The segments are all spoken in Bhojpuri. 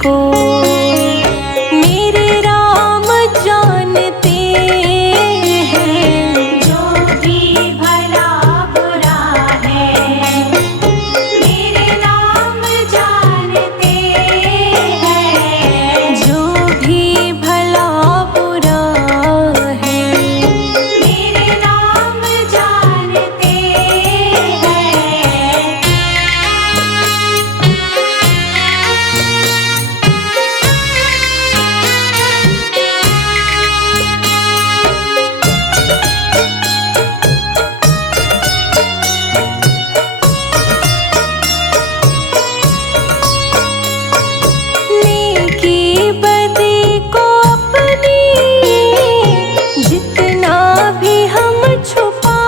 को मेरे राम जानते हैं। जो भी भला बुरा है मेरे राम जानते हैं। जो भी भला बुरा है मेरे राम जानते हैं। नेकी बदी को अपनी जितना भी हम छुपा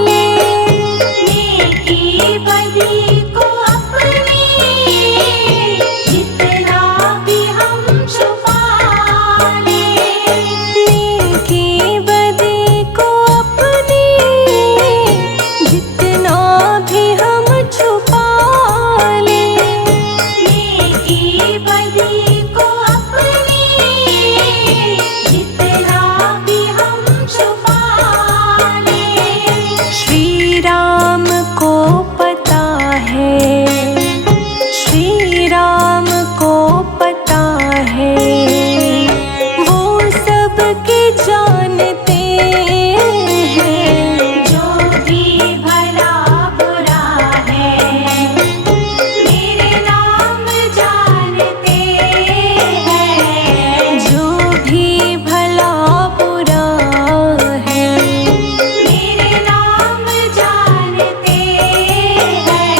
लें। नेकी बदी को अपनी जितना भी हम छुपा लें। नेकी बदी को अपनी जितना भी हम छुपा लें। नेकी बदी को अपनी जितना भी हम छुपा लें। श्री राम को पता है, श्री राम को पता है, वो सबके जानते हैं। जो भी भला बुरा है मेरे राम जानते हैं। जो भी भला बुरा है मेरे राम जानते हैं।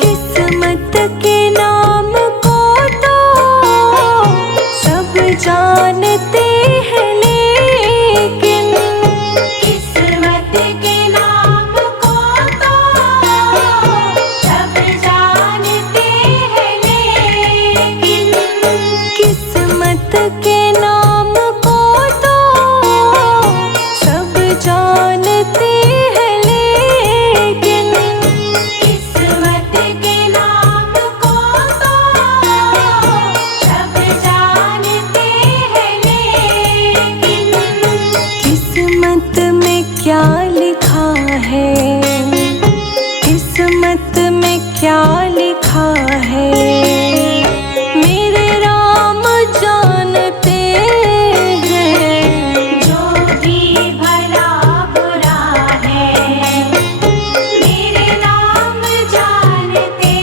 किस्मत के नाम को तो सब जानते हैं, लेकिन किस्मत के नाम को तो सब जानते हैं, लेकिन किस्मत के नाम को तो सब जानते हैं, लेकिन किस्मत के नाम को तो सब जानते हैं, लेकिन किस्मत में क्या लिखा है, किस्मत में क्या लिखा है, मेरे राम जानते हैं। जो भी भला बुरा है मेरे राम जानते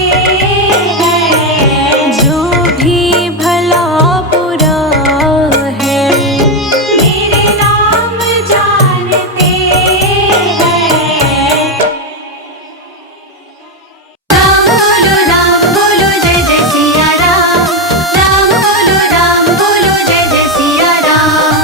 हैं। जो भी भला बुरा है मेरे राम जानते हैं। राम बोलो जय जय सिया राम। राम बोलो जय जय सिया राम।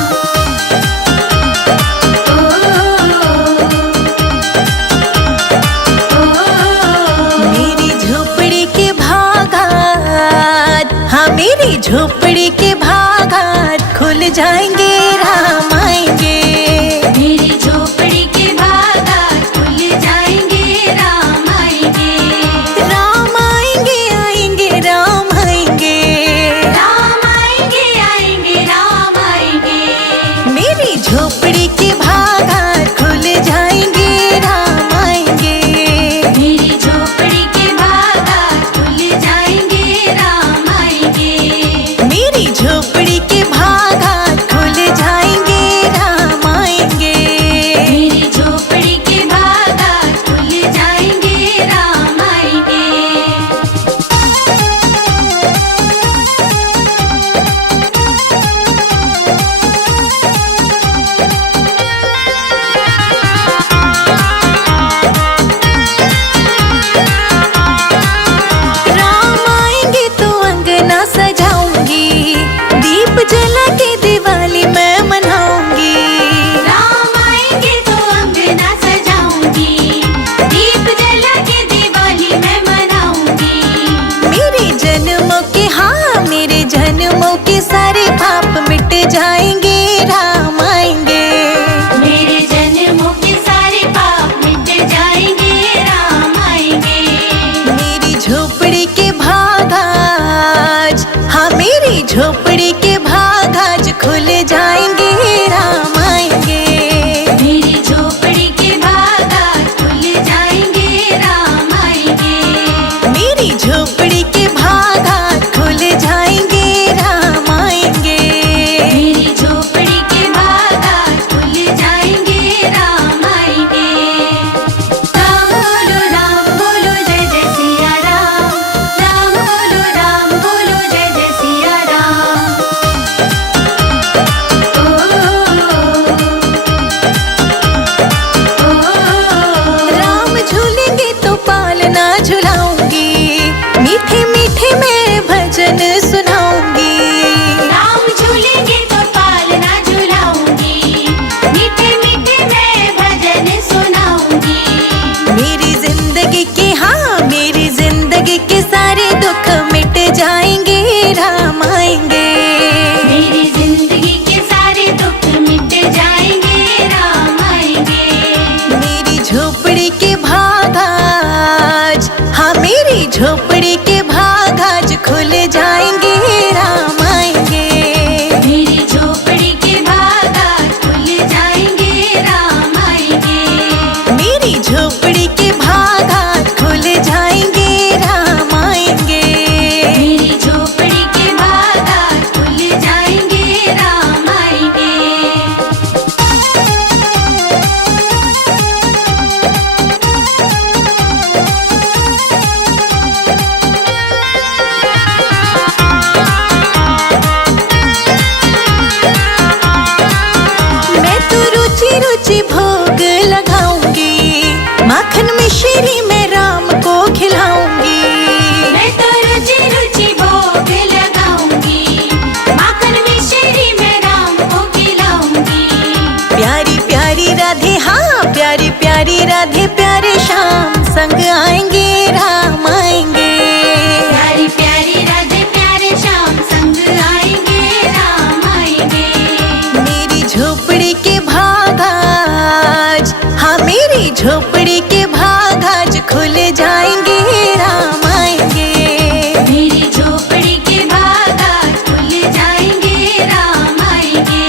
मेरी झोपड़ी के भागात, हाँ मेरी झोपड़ी के भागात खुल जाएंगे, राम आएंगे। मेरी झोपड़ी के भागात खुल जाएंगे, राम आएंगे। राम आएंगे, आएंगे, राम आएंगे। राम आएंगे, आएंगे, राम आएंगे। मेरी झोपड़ी के भागात खुल जाएंगे, राम आएंगे। मेरी झोपड़ी के भागात खुल जाएंगे, राम आएंगे। मेरी झोपड़ी के भागात खुल राधे प्यारे श्याम संग आएंगे राम आएंगे। प्यारी प्यारी राधे प्यारे श्याम संग आएंगे राम आएंगे। मेरी झोपड़ी के भाग आज, हाँ मेरी झोपड़ी के भाग आज खुल जाएंगे राम आएंगे। मेरी झोपड़ी के भाग आज खुल जाएंगे राम आएंगे।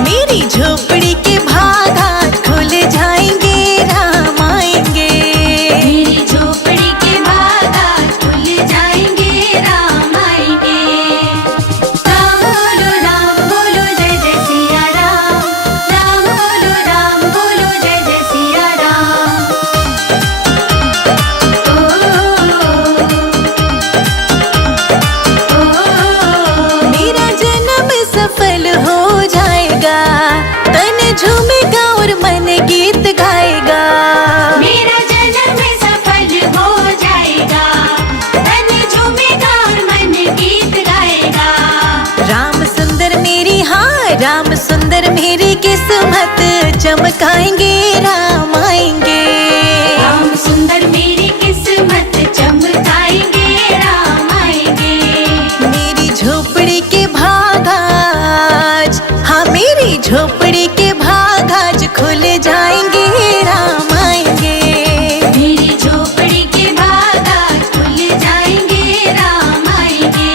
मेरी झोपड़ी के भाग आज खुल जाएंगे राम आएंगे। मेरी झोपड़ी के भाग आज खुल जाएंगे राम आएंगे। राम बोलो जय जय सिया राम। राम बोलो जय जय सिया राम। मेरा जन्म सफल हो जाएगा, तन झूमेगा और मन गीत गाएगा। मेरा जन्म सफल हो जाएगा, तन झूमेगा और मन गीत गाएगा। राम सुंदर मेरी, हाँ राम सुंदर मेरी किस्मत चमकाएंगे राम आएंगे। राम सुंदर मेरी किस्मत चमकाएंगे राम आएंगे। मेरी झोपड़ी के भाग आज, हाँ मेरी झोपड़ी के भाग आज खुल जाएंगे राम आएंगे। मेरी झोपड़ी के भाग आज खुल जाएंगे राम आएंगे।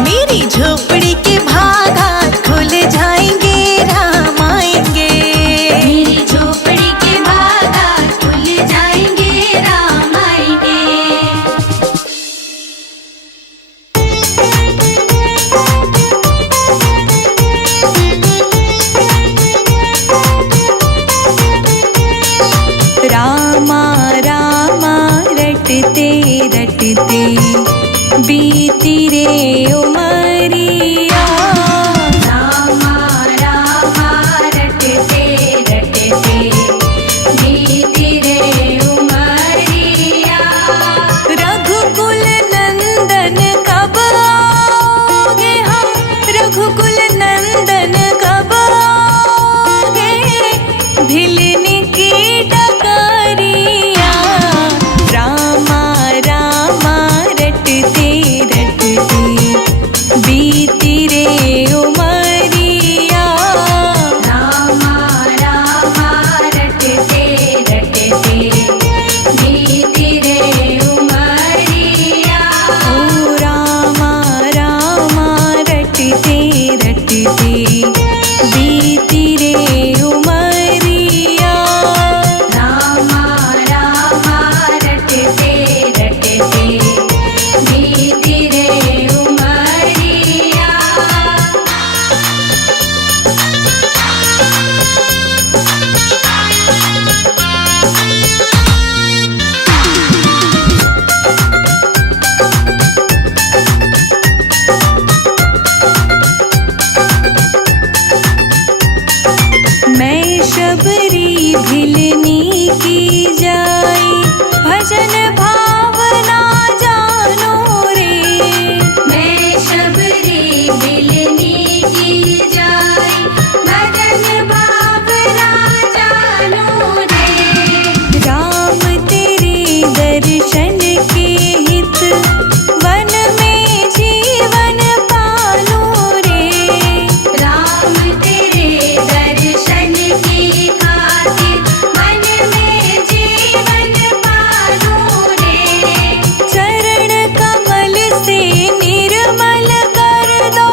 मेरी झोपड़ी के भाग आज खुल जाएंगे राम आएंगे। मेरी झोपड़ी के भाग आज खुल जाएंगे राम आएंगे। रामा रामा रटते रटते बीती रे उमरिया। रामा रामा रटते रटते बीती रे उमरिया। रघुकुल नंदन कब आओगे हम, रघुकुल नंदन कब आओगे, भिलने की डगरिया। रामा रामा रटते रटते बीती रे उमरिया। रामा रामा रटते रटते बीती रे उमरिया। ओ रामा रामा रटते रटते बीती रे उमरिया। रामा रामा रटते रटते बीती रे उमरिया। मैं शबरी भिलनी की जाई, भजन भावना जानो रे। मैं शबरी भिलनी की जाई, भजन भावना जानो रे। राम तेरे दर्शन के हित, वन में जीवन पालो रे। राम तेरे दर्शन की खातिर मन में जीवन पालो रे। चरण कमल से निर्मल कर दो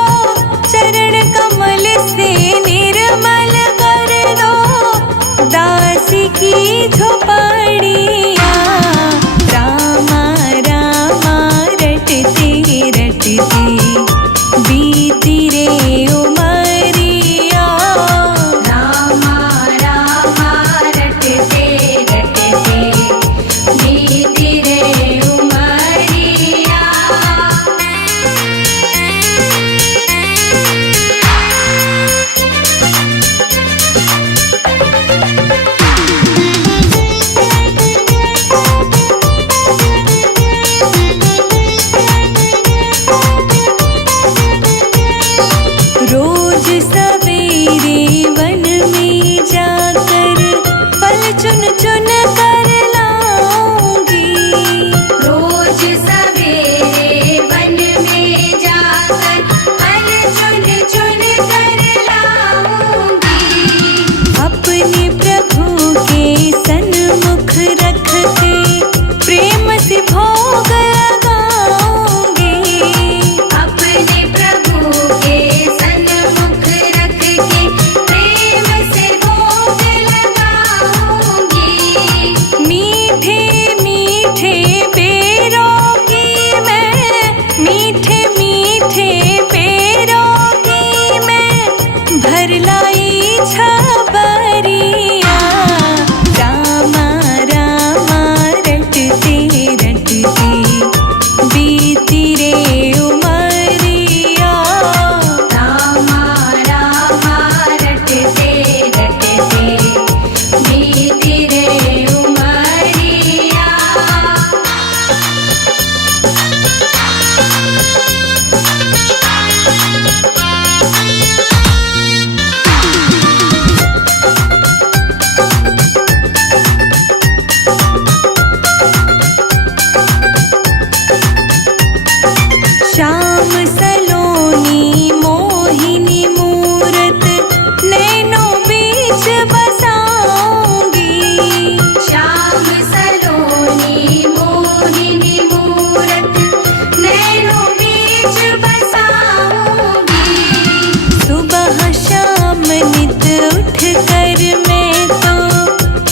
कर मैं तो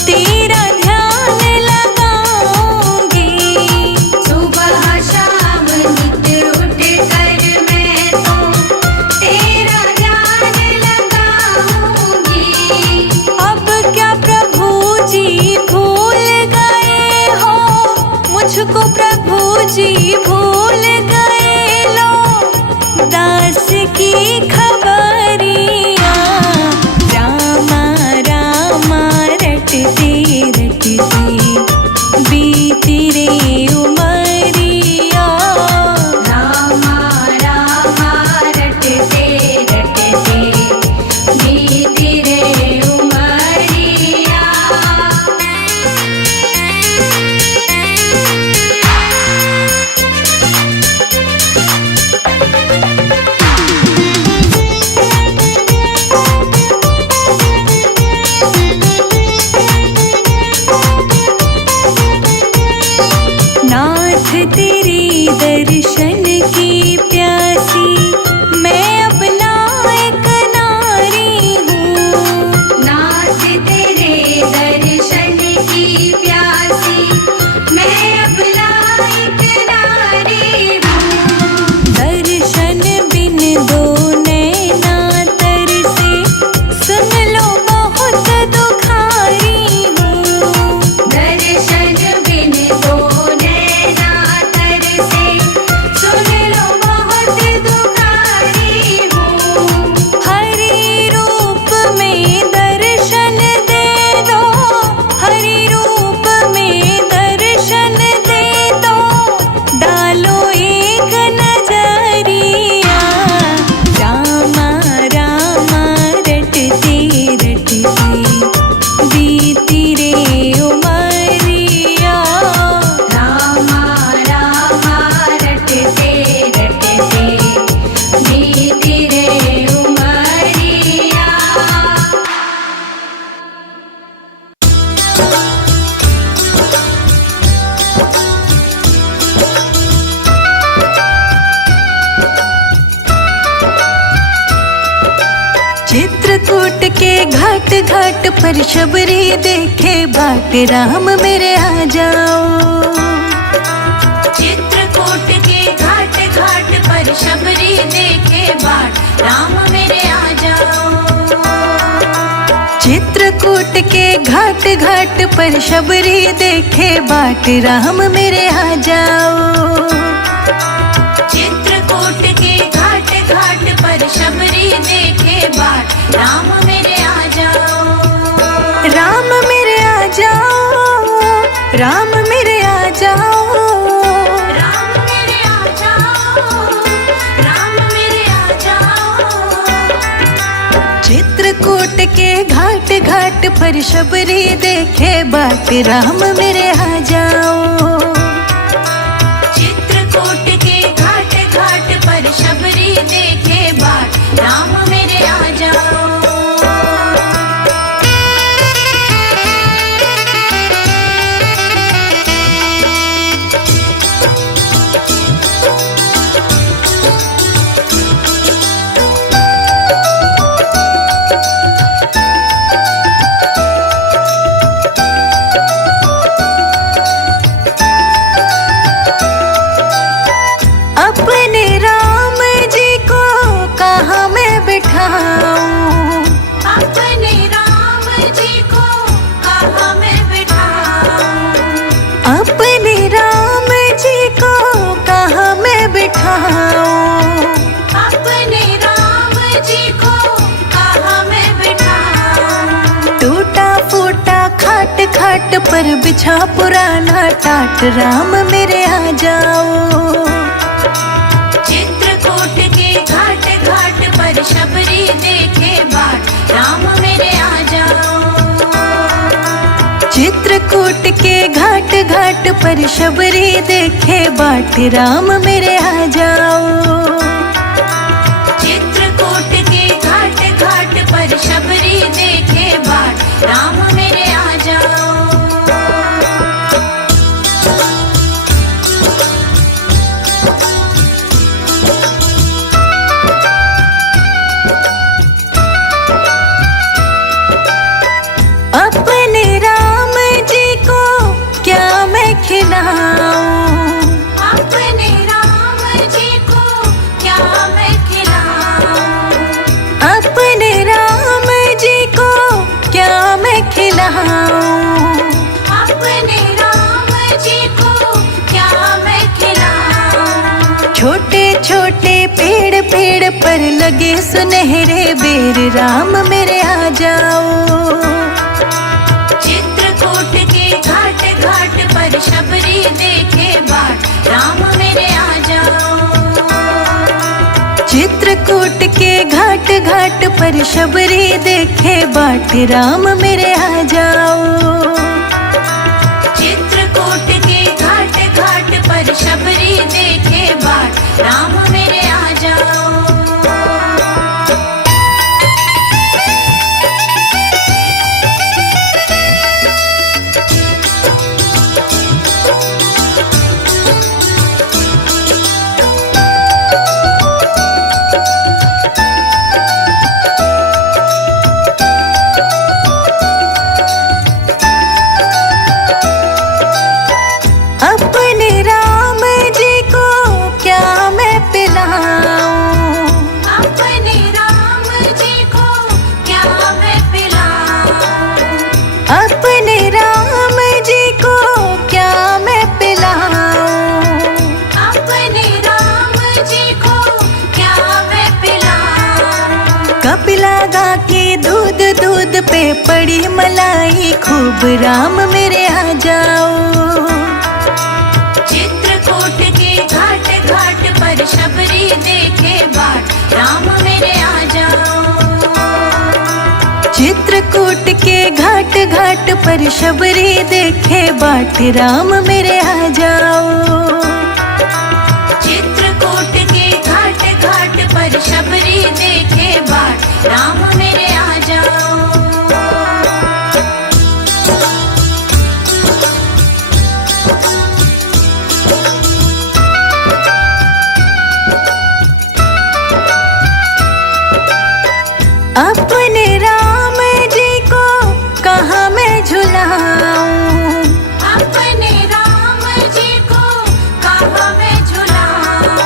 तेरा ध्यान लगाऊंगी। सुबह शाम नित उठ कर मैं तो तेरा ध्यान लगाऊंगी। अब क्या प्रभु जी भूल गए हो मुझको, प्रभु जी भूल गए लो दास की खबरिया। रामा रामा रटते रटते बीती रे उमरिया। रामा रामा रटते रटते बीती रे उमरिया। नाथ तेरे दर्शन की प्यासी मैं अब लायक नारी हूँ। नाथ तेरे दर्शन की प्यासी मैं अब लायक नारी हूँ। दर्शन बिन दो नैना तरसे सुन लो बहुत दुखारी हूँ। दर्शन बिन दो नैना तरसे सुन लो बहुत दुखारी हूँ। हरि रूप में दर्शन दे दो, हरि रूप में दर्शन दे दो, डालो एक नजरिया। रामा रामा रटते रटते बीती रे उमरिया। रामा रामा रटते रटते बीती रे उमरिया। चित्रकूट के घाट घाट पर शबरी देखे बाट, राम मेरे आ जाओ। चित्रकूट के घाट घाट पर शबरी देखे बाट, राम मेरे आ जाओ। चित्रकूट के घाट घाट पर शबरी देखे बाट, राम मेरे आ जाओ। चित्रकूट के घाट घाट पर शबरी देखे बाट, राम मेरे आ जाओ। राम मेरे आ जाओ, राम मेरे आ जाओ। राम मेरे आ जाओ, राम मेरे आ जाओ। चित्रकूट के घाट घाट पर शबरी देखे बाट, राम मेरे आ जाओ। चित्रकूट के घाट घाट पर शबरी देखे बाट, राम मेरे आ जाओ। अपने राम जी को कहाँ मैं बिठाऊं, अपने राम जी को कहाँ मैं बिठाऊं। अपने राम जी को कहाँ मैं बिठाऊं। अपने राम जी को कहाँ मैं बिठाऊं। टूटा फूटा खाट खाट पर बिछा पुराना टाट, राम मेरे आ जाओ। चित्रकूट के घाट घाट पर शबरी देखे बाट, राम मेरे आ जाओ। चित्रकूट के घाट घाट पर शबरी देखे बाट, राम मेरे आ जाओ। चित्रकूट के घाट घाट पर शबरी देखे बाट, राम मेरे आ जाओ। खिलाऊं? अपने राम जी को क्या मैं खिलाऊं? छोटे छोटे पेड़ पेड़ पर लगे सुनहरे बेर, राम मेरे आ जाओ। चित्रकूट के घाट घाट पर शबरी देखे बाट, राम मेरे आ जाओ। चित्रकूट के घाट घाट पर शबरी देखे बाट, राम मेरे आ जाओ। चित्रकूट के घाट घाट पर शबरी देखे बाट, राम मेरे आ जाओ। अपने राम जी को क्या मैं पिलाऊं? अपने राम जी को क्या मैं पिलाऊं? अपने राम जी को क्या मैं पिलाऊं? अपने राम जी को क्या मैं पिलाऊं? कपिला गा के दूध दूध पे पड़ी मलाई खूब, राम मेरे आ जाओ। चित्रकूट के घाट घाट पर शबरी देखे बाट, राम मेरे आ जाओ। चित्रकूट के घाट घाट पर शबरी देखे बाट, राम मेरे आ जाओ। चित्रकूट के घाट घाट पर शबरी देखे बाट, राम मेरे आ जाओ। अपने राम जी को कहाँ मैं झुलाऊं? अपने राम जी को कहाँ मैं झुलाऊं?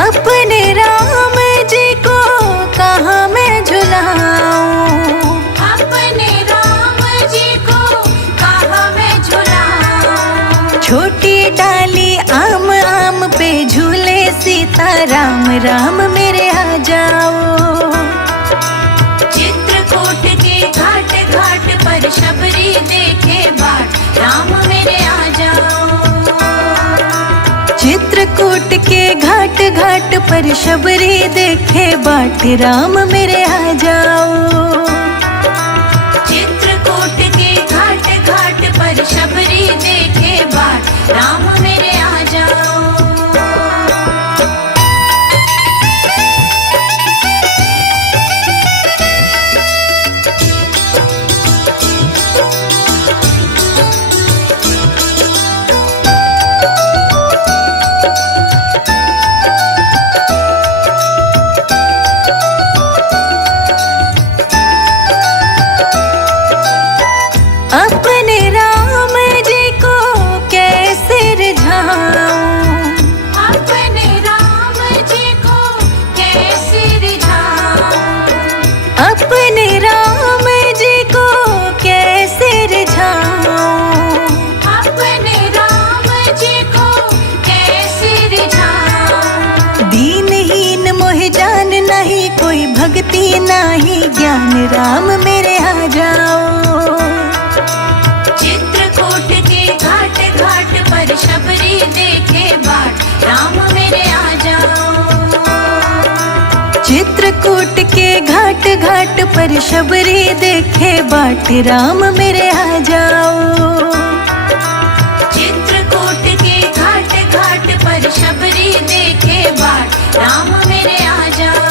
अपने राम जी को कहाँ मैं झुलाऊं? अपने राम जी को कहाँ मैं झुलाऊं? छोटी डाली आम आम पे झूले सीता राम, राम मेरे आ जाओ। चित्रकूट के घाट घाट पर शबरी देखे बाट, राम मेरे आ जाओ। चित्रकूट के घाट घाट पर शबरी देखे बाट, राम मेरे आ जाओ। चित्रकूट के घाट घाट पर शबरी देखे बाट, राम मेरे आ जाओ। अपने राम जी को कैसे रिझाऊं? अपने राम जी को कैसे रिझाऊं? अपने राम जी को कैसे रिझाऊं? अपने राम जी को कैसे रिझाऊं? दीनहीन मोह जान नहीं कोई भक्ति नहीं ज्ञान, राम मेरे आ जाओ। चित्रकूट के घाट घाट पर शबरी देखे बाट, राम मेरे आ जाओ। चित्रकूट के घाट घाट पर शबरी देखे बाट, राम मेरे आ जाओ। चित्रकूट के घाट घाट पर शबरी देखे बाट, राम मेरे आ जाओ।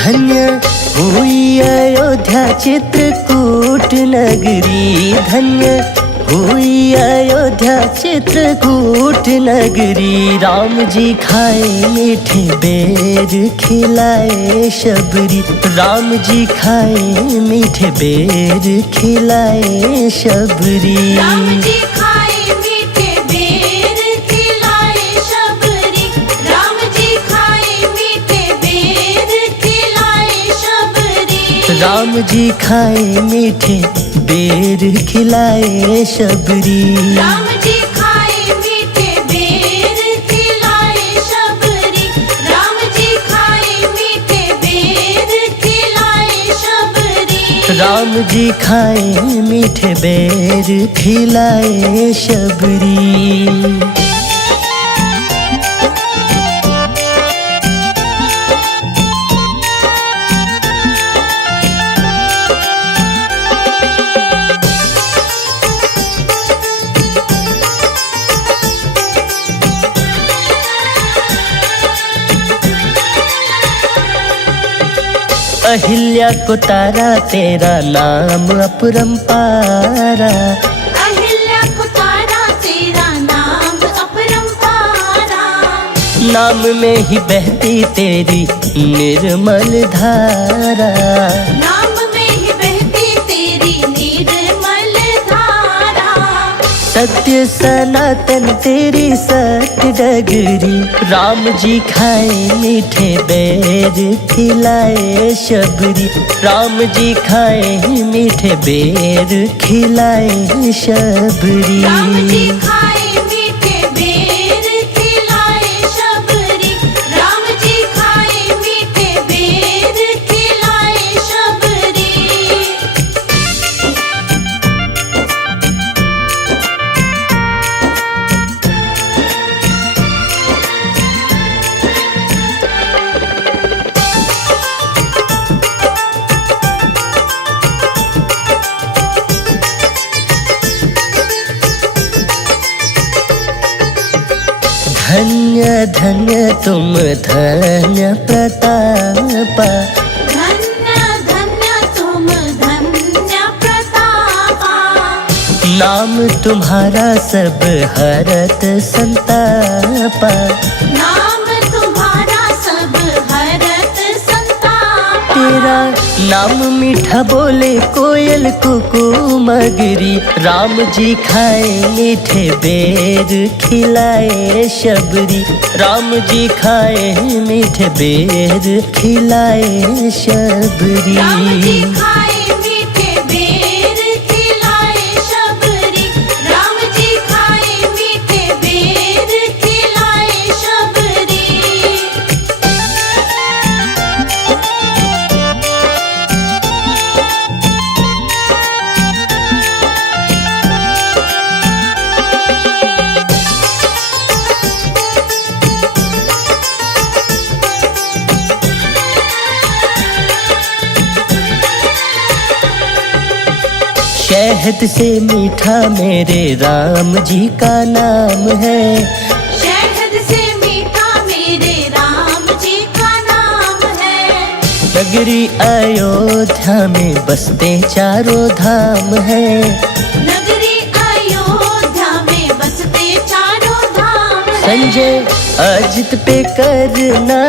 धन्य हुई अयोध्या चित्रकूट नगरी, धन्य हुई अयोध्या चित्रकूट नगरी, राम जी खाए मीठे बेर खिलाए शबरी, राम जी खाए मीठे बेर खिलाए शबरी। राम जी खाए मीठे बेर खिलाए शबरी, राम जी खाए मीठे बेर खिलाए शबरी। राम जी खाए मीठे बेर खिलाए शबरी। राम जी खाए मीठे बेर खिलाए शबरी, राम जी खाए मीठे बेर खिलाए शबरी। राम जी खाए मीठे बेर खिलाए शबरी। अहिल्या को तारा तेरा नाम अपरंपारा, अहिल्या को तारा तेरा नाम अपरंपारा। नाम में ही बहती तेरी निर्मल धारा, नाम में ही बहती तेरी निर्मल धारा। सत्य सनातन तेरी सत्य डगरी, राम जी खाए मीठे बेर खिलाए शबरी, राम जी खाए मीठे बेर खिलाए शबरी। राम जी खाए मीठे बेर खिलाए शबरी, राम जी खाए मीठे बेर खिलाए शबरी। धन्य धन्य तुम धन्य प्रतापा, धन्य धन्य तुम धन्य प्रतापा। नाम तुम्हारा सब हरत संतापा, नाम तुम्हारा सब हरत संतापा। तेरा नाम मीठा बोले कोयल कुकू मगरी, राम जी खाए मीठे बेर खिलाए शबरी, राम जी खाए मीठे बेर खिलाए शबरी। राम जी खाए मीठे बेर खिलाए शबरी, राम जी खाए मीठे बेर खिलाए शबरी। शहद से मीठा मेरे राम जी का नाम है, शहद से मीठा मेरे राम जी का नाम है। नगरी अयोध्या में बसते चारों धाम है, नगरी अयोध्या में बसते चारों धाम है। संजय अजित पे करना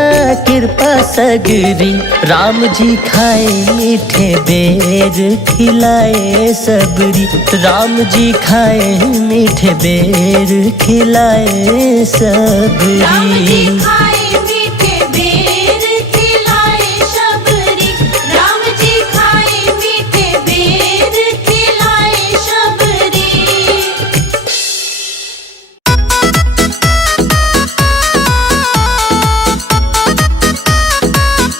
कृपा सगरी, राम जी खाए मीठे बेर खिलाए सबरी, राम जी खाए मीठे बेर खिलाए सबरी। राम जी खाए मीठे बेर खिलाए शबरी, राम जी खाए मीठे बेर खिलाए शबरी।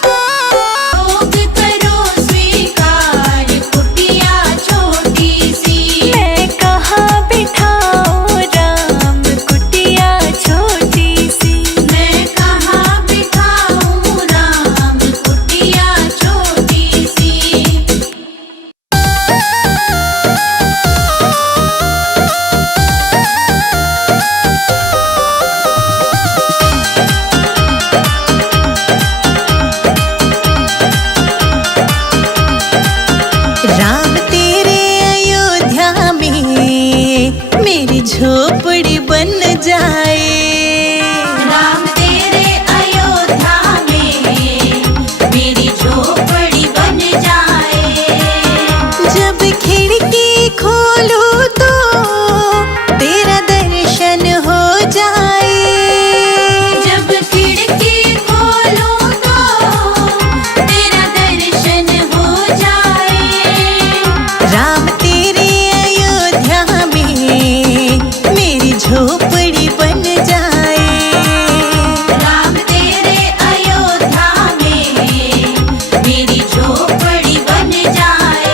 भोग करो स्वीकार कुटिया छोटी सी, मैं कहाँ बिठाऊं राम कुटिया छोटी सी। मैं मेरी झोपड़ी बन जाए। राम तेरे अयोध्या में मेरी झोपड़ी बन जाए। जब खिड़की खोलूं तो तेरा दर्शन हो जाए। जब खिड़की खोलूं तो तेरा दर्शन हो जाए। राम तेरे अयोध्या में मेरी झोपड़ी बन जाए। राम तेरे अयोध्या में मेरी झोपड़ी बन जाए।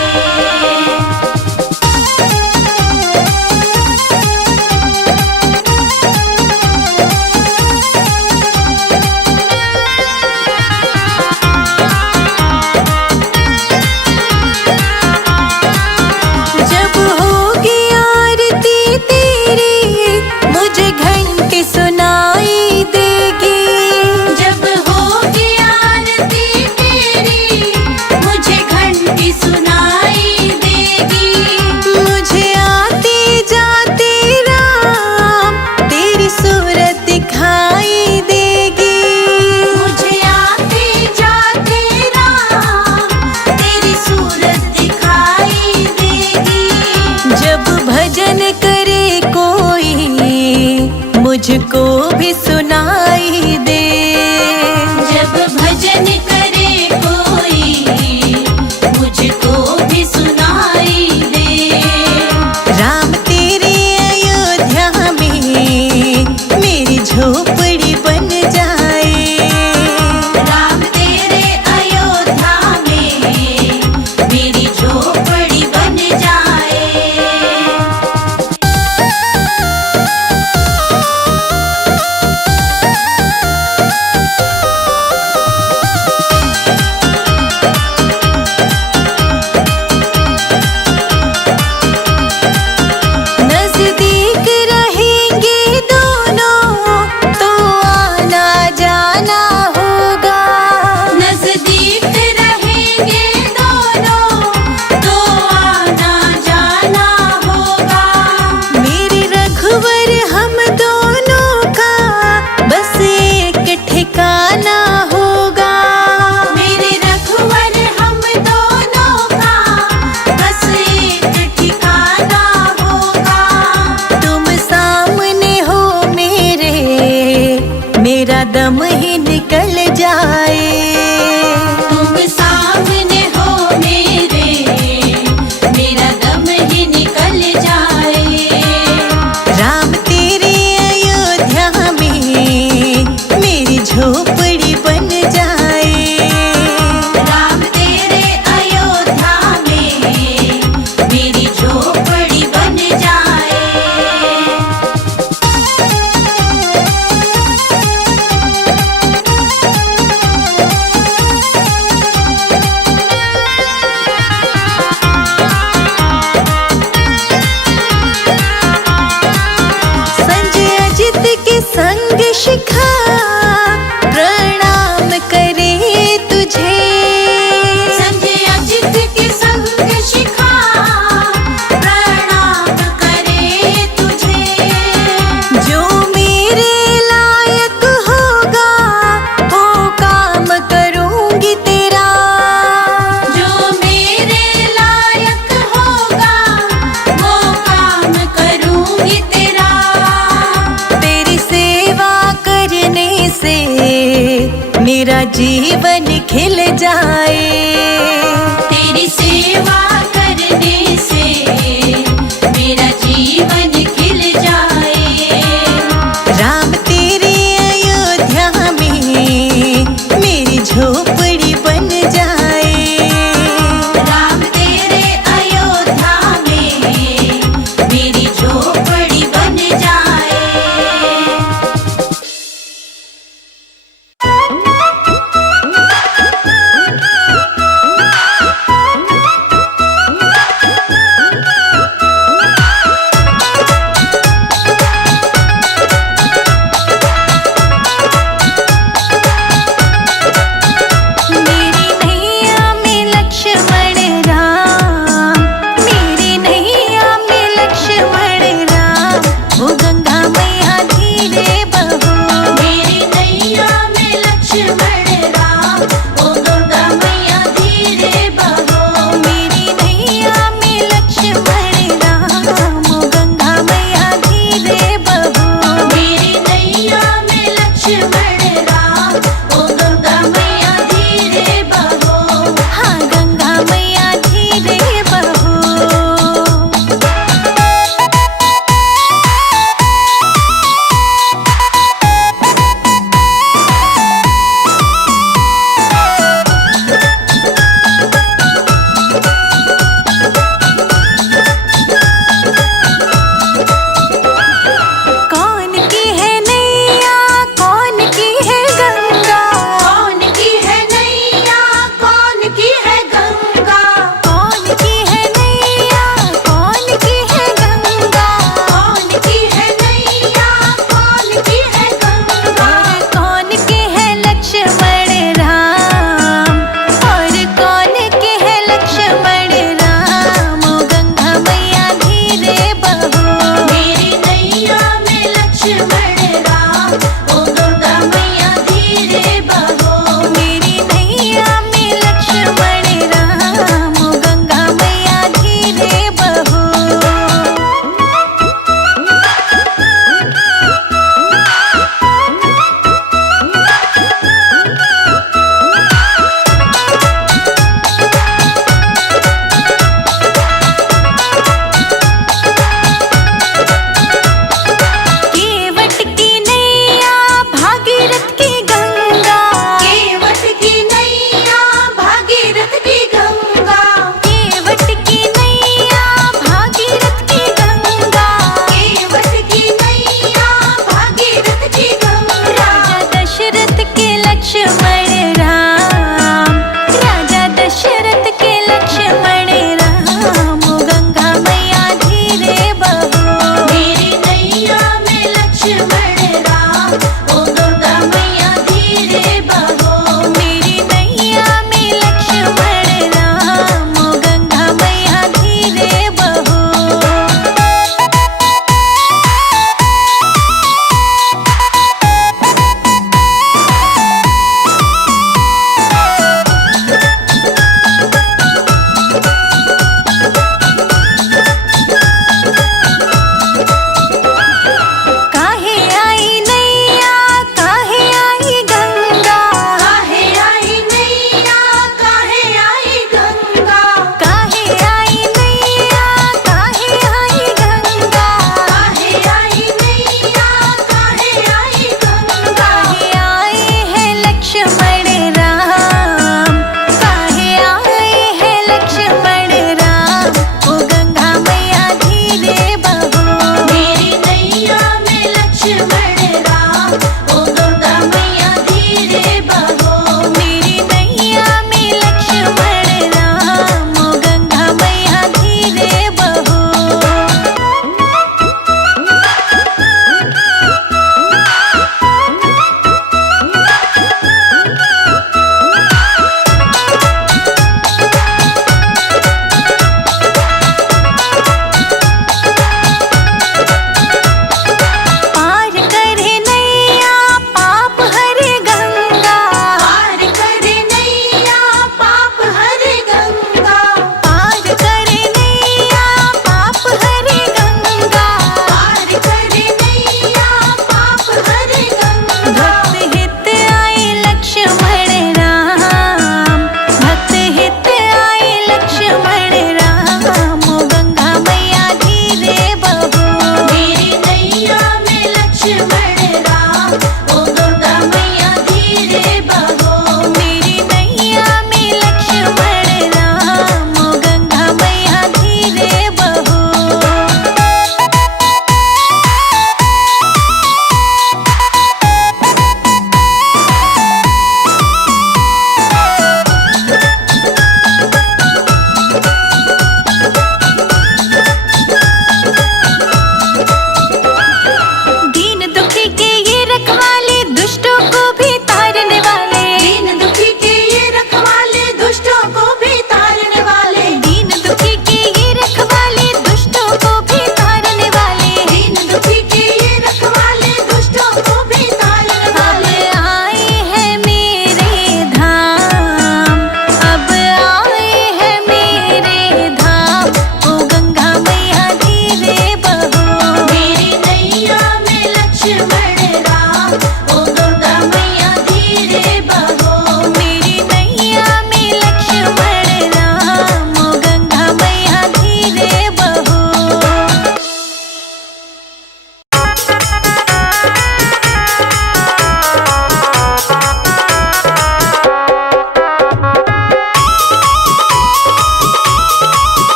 जब होगी आरती तेरी मुझे घंटी सुनाई देगी। जब होगी आरती तेरी मुझे घंटी सुनाई देगी। मुझे आते जाते राम तेरी सूरत दिखाई देगी। मुझे आते जाते राम तेरी सूरत दिखाई देगी। जब भजन करे कोई मुझको भी सुनाई दे। जब भजन करे कोई मुझको भी सुनाई दे। राम तेरे अयोध्या में मेरी झोपड़ी बन जाए। राम तेरे अयोध्या में मेरी झोपड़ी बन जाए। नजदीक रहेंगे दोनों तो आना जाना होगा। नजदीक रहेंगे दोनों तो आना जाना होगा। मेरे रघुवर हम दोनों का बस एक ठिकाना होगा। मेरे रघुवर हम दोनों का बस एक ठिकाना होगा। तुम सामने हो मेरा दम ही निकल जाए। तुम सामने हो मेरा दम ही निकल जाए। राम तेरे अयोध्या में मेरी झोपड़ी बन जाए। राम तेरे अयोध्या में मेरी झोपड़ी बन जाए। संजय अजित के संग शिखा प्रणाम करे तुझे। संजय अजित के संग शिखा प्रणाम करे तुझे। जो मेरे लायक होगा वो काम करूंगी तेरा। जो मेरे लायक होगा वो काम करूंगी तेरा। तेरी सेवा करने से मेरा जीवन खिल जाए। तेरी सेवा